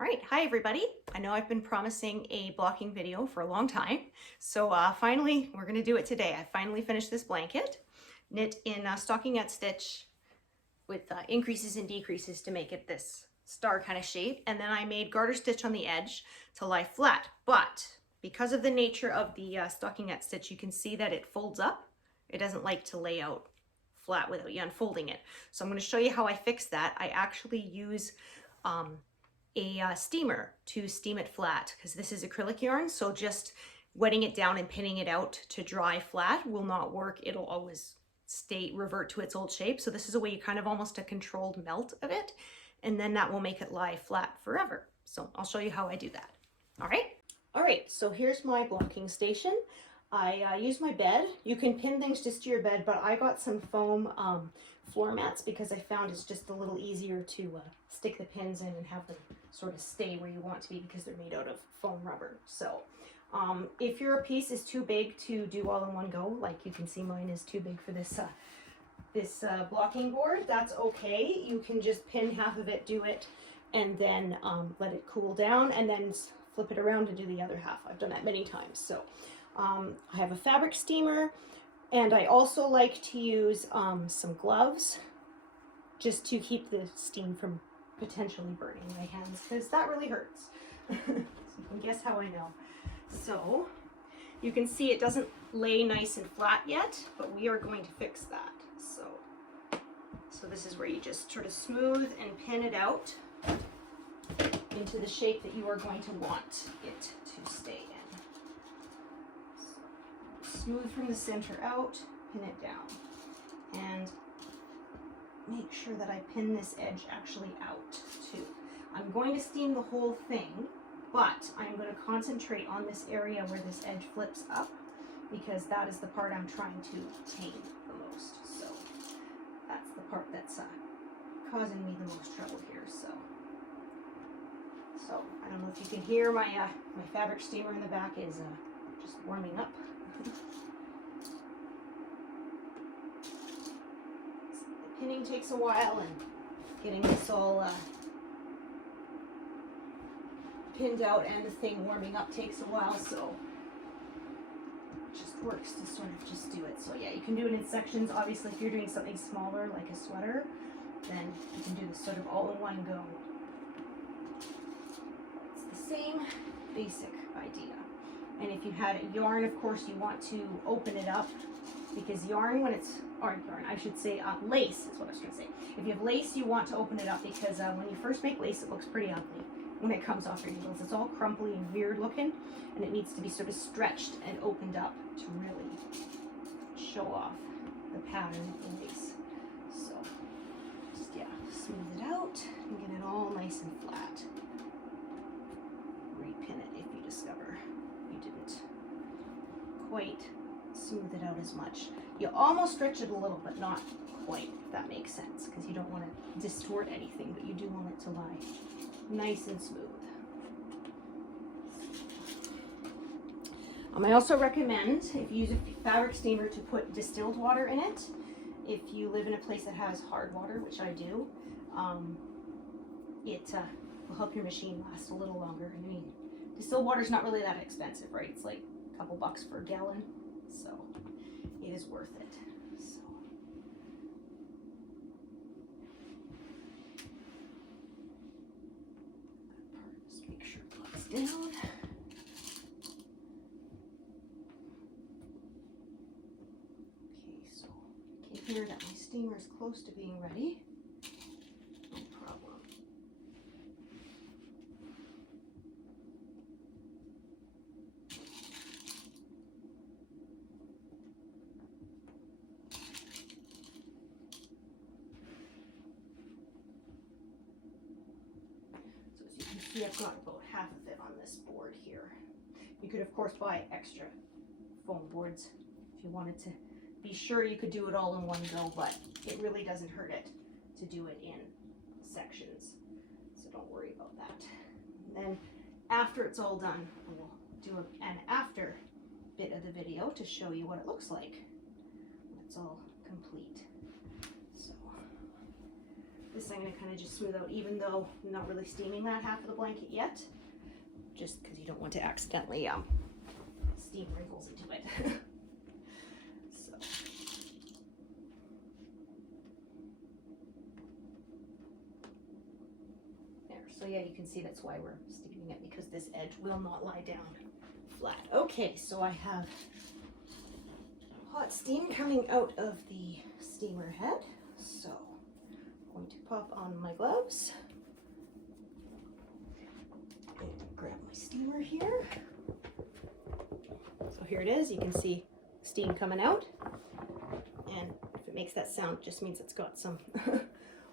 All right, hi everybody. I know I've been promising a blocking video for a long time, so finally we're gonna do it today. I finally finished this blanket, knit in stockinette stitch with increases and decreases to make it this star kind of shape, and then I made garter stitch on the edge to lie flat. But because of the nature of the stockinette stitch, you can see that it folds up. It doesn't like to lay out flat without you unfolding it. So I'm going to show you how I fix that. I actually use a steamer to steam it flat because this is acrylic yarn, so just wetting it down and pinning it out to dry flat will not work. It'll always revert to its old shape. So this is a way you kind of almost a controlled melt of it, and then that will make it lie flat forever. So I'll show you how I do that. All right, so here's my blocking station. I use my bed. You can pin things just to your bed, but I got some foam floor mats because I found it's just a little easier to stick the pins in and have them sort of stay where you want to be because they're made out of foam rubber. So if your piece is too big to do all in one go, like you can see mine is too big for this blocking board, that's okay. You can just pin half of it, do it, and then let it cool down and then flip it around and do the other half. I've done that many times. So I have a fabric steamer, and I also like to use some gloves just to keep the steam from potentially burning my hands, because that really hurts. So you can guess how I know. So you can see it doesn't lay nice and flat yet, but we are going to fix that. So this is where you just sort of smooth and pin it out into the shape that you are going to want it to stay in. Smooth from the center out, pin it down, and make sure that I pin this edge actually out too. I'm going to steam the whole thing, but I'm going to concentrate on this area where this edge flips up, because that is the part I'm trying to tame the most. So that's the part that's causing me the most trouble here. So I don't know if you can hear my my fabric steamer in the back is just warming up. The pinning takes a while, and getting this all pinned out and the thing warming up takes a while, so it just works to sort of just do it. So yeah, you can do it in sections. Obviously, if you're doing something smaller like a sweater, then you can do this sort of all in one go. It's the same basic idea. And if you had a yarn, of course, you want to open it up, because yarn, when it's, or yarn, I should say lace is what I was going to say. If you have lace, you want to open it up, because when you first make lace, it looks pretty ugly when it comes off your needles. It's all crumply and weird looking, and it needs to be sort of stretched and opened up to really show off the pattern of the lace. So just, yeah, smooth it out and get it all nice and flat. Repin it if you discover you didn't quite smooth it out as much. You almost stretch it a little, but not quite, if that makes sense, because you don't want to distort anything, but you do want it to lie nice and smooth. I also recommend, if you use a fabric steamer, to put distilled water in it. If you live in a place that has hard water, which I do, it will help your machine last a little longer. I mean, distilled water is not really that expensive, right? It's like a couple bucks per gallon, so it is worth it. So just make sure it locks down. Okay, so I can hear that my steamer is close to being ready. No problem. See, I've got about half of it on this board here. You could, of course, buy extra foam boards if you wanted to be sure you could do it all in one go, but it really doesn't hurt it to do it in sections, so don't worry about that. And then after it's all done, we'll do an after bit of the video to show you what it looks like when it's all complete. So This I'm going to kind of just smooth out, even though I'm not really steaming that half of the blanket yet, just because you don't want to accidentally steam wrinkles into it. So. There, so yeah, you can see that's why we're steaming it, because this edge will not lie down flat. Okay, so I have hot steam coming out of the steamer head, so I'm going to pop on my gloves and grab my steamer here. So here it is, you can see steam coming out, and if it makes that sound, it just means it's got some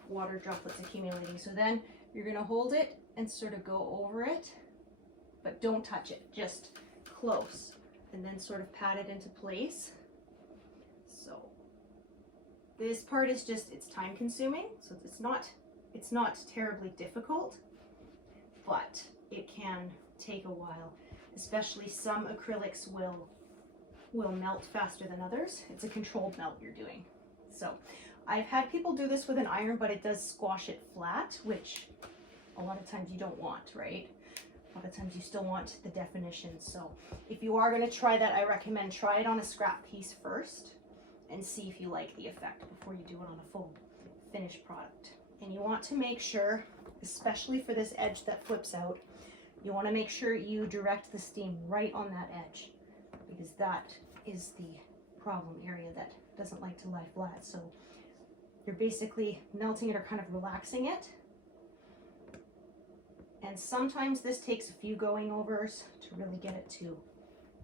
water droplets accumulating. So then you're going to hold it and sort of go over it, but don't touch it, just close, and then sort of pat it into place. So this part is just, it's time consuming, so it's not terribly difficult, but it can take a while. Especially some acrylics will melt faster than others. It's a controlled melt you're doing. So I've had people do this with an iron, but it does squash it flat, which a lot of times you don't want, right? A lot of times you still want the definition. So if you are going to try that, I recommend try it on a scrap piece first and see if you like the effect before you do it on a full finished product. And you want to make sure, especially for this edge that flips out, you want to make sure you direct the steam right on that edge, because that is the problem area that doesn't like to lie flat. So you're basically melting it or kind of relaxing it. And sometimes this takes a few going overs to really get it to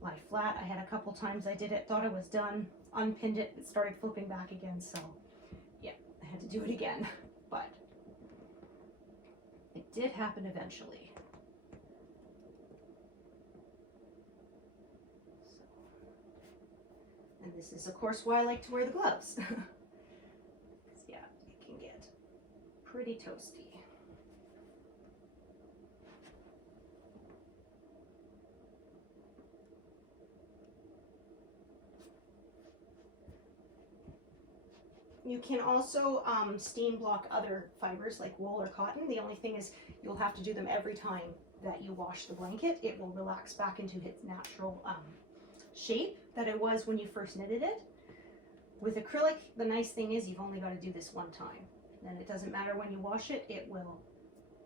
lie flat. I had a couple times I did it, thought I was done, unpinned it, it started flipping back again. So yeah, I had to do it again, but it did happen eventually. And this is, of course, why I like to wear the gloves. Because, yeah, it can get pretty toasty. You can also steam block other fibers like wool or cotton. The only thing is you'll have to do them every time that you wash the blanket. It will relax back into its natural shape that it was when you first knitted it. With acrylic, the nice thing is you've only got to do this one time. Then it doesn't matter when you wash it, it will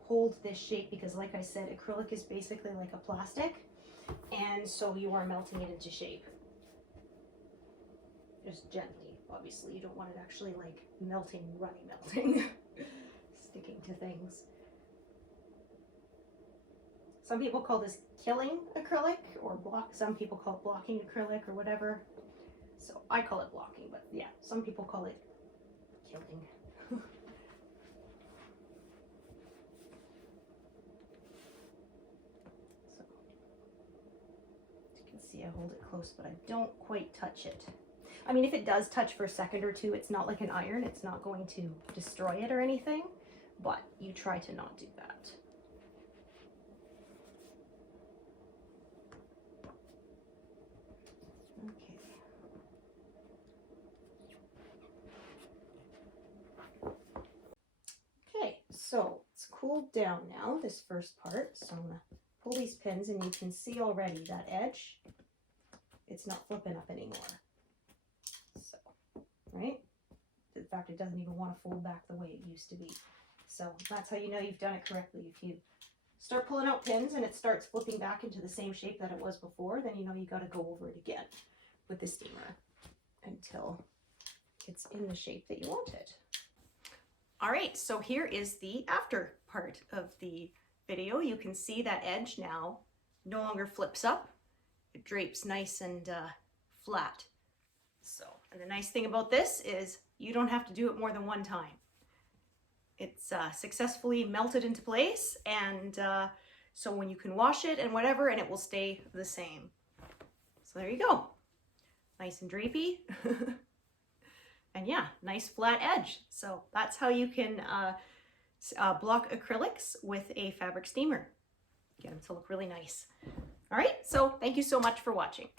hold this shape, because like I said, acrylic is basically like a plastic, and so you are melting it into shape. Just gently, obviously. You don't want it actually like melting, runny melting, sticking to things. Some people call this killing acrylic, or some people call it blocking acrylic or whatever. So I call it blocking, but yeah, some people call it killing. So, as you can see, I hold it close, but I don't quite touch it. I mean, if it does touch for a second or two, it's not like an iron. It's not going to destroy it or anything, but you try to not do that. Okay, so it's cooled down now, this first part. So I'm gonna pull these pins, and you can see already that edge, it's not flipping up anymore. So, right? In fact, it doesn't even want to fold back the way it used to be. So that's how you know you've done it correctly. If you start pulling out pins and it starts flipping back into the same shape that it was before, then you know you got to go over it again with the steamer until it's in the shape that you want it. All right, so here is the after part of the video. You can see that edge now no longer flips up. It drapes nice and flat. So, and the nice thing about this is you don't have to do it more than one time. It's successfully melted into place, and so when you can wash it and whatever, and it will stay the same. So there you go. Nice and drapey. And yeah, nice flat edge. So that's how you can block acrylics with a fabric steamer. Get them to look really nice. All right, so thank you so much for watching.